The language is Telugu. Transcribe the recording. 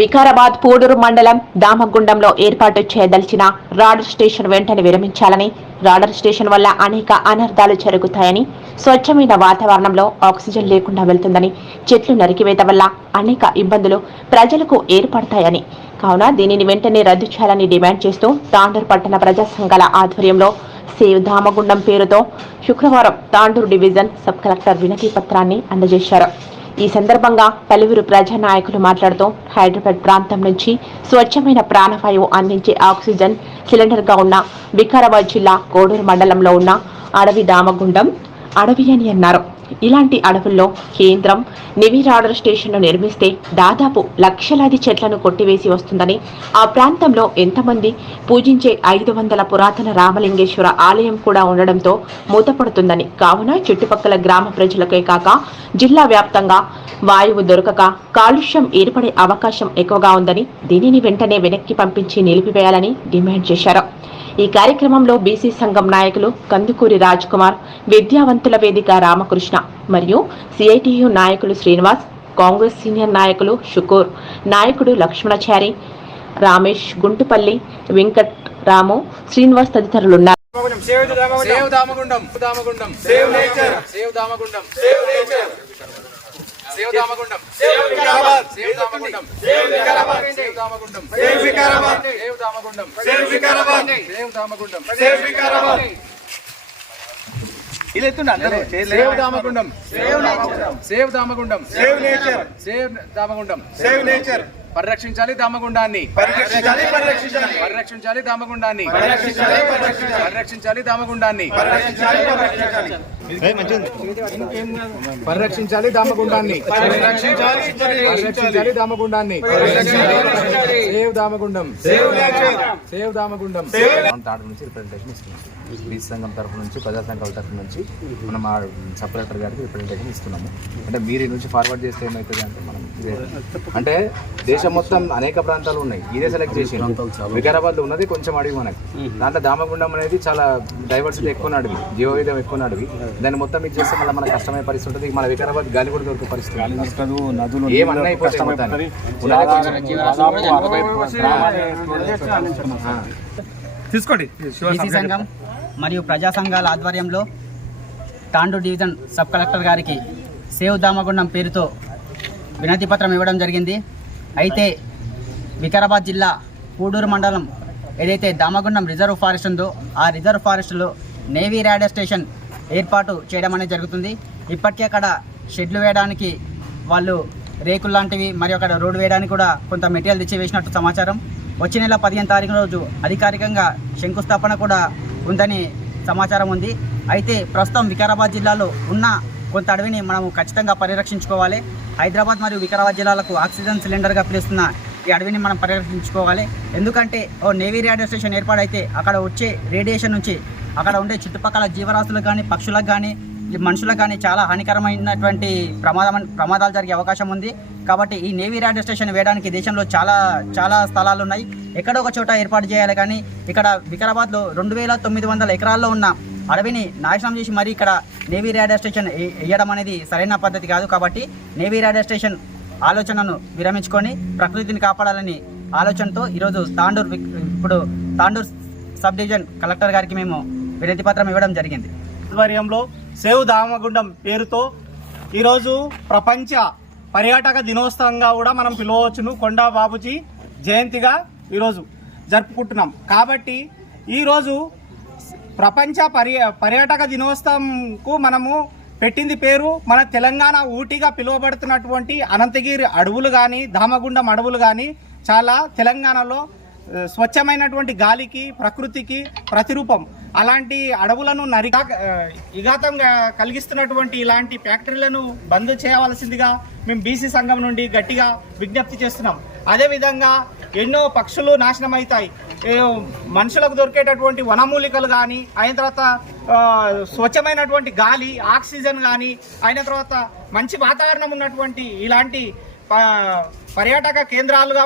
వికారాబాద్ పూడూరు మండలం దామగుండంలో ఏర్పాటు చేయదలిచిన రాడర్ స్టేషన్ వెంటనే విరమించాలని రాడర్ స్టేషన్ వల్ల అనేక అనర్థాలు జరుగుతాయని స్వచ్ఛమైన వాతావరణంలో ఆక్సిజన్ లేకుండా వెళ్తుందని చెట్లు నరికివేత వల్ల అనేక ఇబ్బందులు ప్రజలకు ఏర్పడతాయని. కావున దీనిని వెంటనే రద్దు చేయాలని డిమాండ్ చేస్తూ తాండూరు పట్టణ ప్రజా సంఘాల ఆధ్వర్యంలో సేవ్ దామగుండం పేరుతో శుక్రవారం తాండూరు డివిజన్ సబ్ కలెక్టర్ వినతి పత్రాన్ని అందజేశారు. ఈ సందర్భంగా పలువురు ప్రజా నాయకులు మాట్లాడుతూ హైదరాబాద్ ప్రాంతం నుంచి స్వచ్ఛమైన ప్రాణవాయువు అందించే ఆక్సిజన్ సిలిండర్గా ఉన్న వికారాబాద్ జిల్లా కోడూరు మండలంలో ఉన్న అడవి దామగుండం అడవి అని అన్నారు. ఇలాంటి అడవుల్లో కేంద్రం నివిరాడర్ స్టేషన్ను నిర్మిస్తే దాదాపు లక్షలాది చెట్లను కొట్టివేసి వస్తుందని ఆ ప్రాంతంలో ఎంతమంది పూజించే ఐదు వందల పురాతన రామలింగేశ్వర ఆలయం కూడా ఉండడంతో మూతపడుతుందని కావున చుట్టుపక్కల గ్రామ ప్రజలకే కాక జిల్లా వ్యాప్తంగా వాయువు దొరకక కాలుష్యం ఏర్పడే అవకాశం ఎక్కువగా ఉందని దీనిని వెంటనే వెనక్కి పంపించి నిలిపివేయాలని డిమాండ్ చేశారు. ఈ కార్యక్రమంలో బీసీ సంఘం నాయకులు కందుకూరి రాజ్ కుమార్ విద్యావంతుల వేదిక రామకృష్ణ మరియు సిఐటియు నాయకులు శ్రీనివాస్ కాంగ్రెస్ సీనియర్ నాయకులు షుకూర్ నాయకుడు Lakshmanachari Ramesh Guntupalli Venkat Ramu Srinivas తదితరులున్నారు save Damagundam save Damagundam save Damagundam save Damagundam save Vikarabad save Damagundam save Vikarabad save Damagundam save Vikarabad save Damagundam save Vikarabad save Vikarabad save Damagundam. Save Damagundam save Damagundam. Save nature. Save Damagundam. Save nature. పరిరక్షించాలి దామగుండాన్ని. పరిరక్షించాలి పరిరక్షించాలి. పరిరక్షించాలి దామగుండాన్ని. పరిరక్షించాలి పరిరక్షించాలి. పరిరక్షించాలి దామగుండాన్ని. పరిరక్షించాలి పరిరక్షించాలి. పరిరక్షించాలి దామగుండాన్ని. పరిరక్షించాలి పరిరక్షించాలి దామగుండాన్ని. సేవ్ దామగుండం. సేవ్ దామగుండం. తాడు నుంచి రిప్రజెంటేషన్ ఇస్తున్నాం. బీసీ సంఘం తరఫు నుంచి ప్రజా సంఘాల తరఫు నుంచి మనం ఆ సబ్ కలెక్టర్ గారికి రిప్రజెంటేషన్ ఇస్తున్నాము. అంటే మీరు ఈ నుంచి ఫార్వర్డ్ చేస్తే ఏమవుతుంది అంటే మనం అంటే దేశం మొత్తం అనేక ప్రాంతాలు ఉన్నాయి. ఇదే సెలెక్ట్ చేసి వికారాబాద్లో ఉన్నది కొంచెం అడవి మనకి. దాంట్లో దామగుండం అనేది చాలా డైవర్సిటీ ఎక్కువ అడవి జీవవైద్యం ఎక్కువ అడవి దాన్ని మొత్తం ఇది చేస్తే మళ్ళీ మనకు కష్టమయ్యే పరిస్థితి ఉంటుంది. మన వికారాబాద్ గాలి కూడా దొరికే పరిస్థితి ఏమన్నా అయిపోతాయి కొంచెం- ఆ. తీసుకోండి. సంఘం మరియు ప్రజా సంఘాల ఆధ్వర్యంలో తాండూ డివిజన్ సబ్ కలెక్టర్ గారికి సేవ్ దామగుండం పేరుతో వినతి పత్రం ఇవ్వడం జరిగింది. అయితే వికారాబాద్ జిల్లా పూడూరు మండలం ఏదైతే దామగుండం రిజర్వ్ ఫారెస్ట్ ఉందో ఆ రిజర్వ్ ఫారెస్ట్లో నేవీ రైడర్ స్టేషన్ ఏర్పాటు చేయడం అనేది జరుగుతుంది. ఇప్పటికే అక్కడ షెడ్లు వేయడానికి వాళ్ళు రేకులు లాంటివి మరియు అక్కడ రోడ్డు వేయడానికి కూడా కొంత మెటీరియల్ తెచ్చి వేసినట్టు సమాచారం. వచ్చే నెల పదిహేను తారీఖు రోజు అధికారికంగా శంకుస్థాపన కూడా ఉందని సమాచారం ఉంది. అయితే ప్రస్తుతం వికారాబాద్ జిల్లాలో ఉన్న కొంత అడవిని మనం ఖచ్చితంగా పరిరక్షించుకోవాలి. హైదరాబాద్ మరియు వికారాబాద్ జిల్లాలకు ఆక్సిజన్ సిలిండర్గా పిలుస్తున్న ఈ అడవిని మనం పరిరక్షించుకోవాలి. ఎందుకంటే ఓ నేవీ రేడియో స్టేషన్ ఏర్పాటైతే అక్కడ వచ్చే రేడియేషన్ నుంచి అక్కడ ఉండే చుట్టుపక్కల జీవరాశులకు కానీ పక్షులకు కానీ మనుషులకు కానీ చాలా హానికరమైనటువంటి ప్రమాదం ప్రమాదాలు జరిగే అవకాశం ఉంది. కాబట్టి ఈ నేవీ రేడియో స్టేషన్ వేయడానికి దేశంలో చాలా చాలా స్థలాలు ఉన్నాయి ఎక్కడో ఒక చోట ఏర్పాటు చేయాలి కానీ ఇక్కడ వికారాబాద్లో రెండు వేల తొమ్మిది వందల ఎకరాల్లో ఉన్న అడవిని నాశనం చేసి మరీ ఇక్కడ నేవీ రేడియో స్టేషన్ వేయడం అనేది సరైన పద్ధతి కాదు కాబట్టి నేవీ రేడియో స్టేషన్ ఆలోచనను విరమించుకొని ప్రకృతిని కాపాడాలని ఆలోచనతో ఈరోజు తాండూర్ ఇప్పుడు తాండూర్ సబ్ డివిజన్ కలెక్టర్ గారికి మేము వినతి పత్రం ఇవ్వడం జరిగింది. ఆధ్వర్యంలో సేవ్ దామగుండం పేరుతో ఈరోజు ప్రపంచ పర్యాటక దినోత్సవంగా కూడా మనం పిలవచ్చును కొండా బాబుజీ జయంతిగా ఈరోజు జరుపుకుంటున్నాం. కాబట్టి ఈరోజు ప్రపంచ పర్య పర్యాటక దినోత్సవంకు మనము పెట్టింది పేరు మన తెలంగాణ ఊటీగా పిలువబడుతున్నటువంటి అనంతగిరి అడవులు కానీ దామగుండం అడవులు కానీ చాలా తెలంగాణలో స్వచ్ఛమైనటువంటి గాలికి ప్రకృతికి ప్రతిరూపం. అలాంటి అడవులను నరి ఇఘాతం కలిగిస్తున్నటువంటి ఇలాంటి ఫ్యాక్టరీలను బంద్ చేయవలసిందిగా మేము బీసీ సంఘం నుండి గట్టిగా విజ్ఞప్తి చేస్తున్నాం. అదేవిధంగా ఎన్నో పక్షులు నాశనం అవుతాయి మనుషులకు దొరికేటటువంటి వనమూలికలు కానీ అయిన తర్వాత స్వచ్ఛమైనటువంటి గాలి ఆక్సిజన్ కానీ అయిన తర్వాత మంచి వాతావరణం ఉన్నటువంటి ఇలాంటి ప- పర్యాటక కేంద్రాలుగా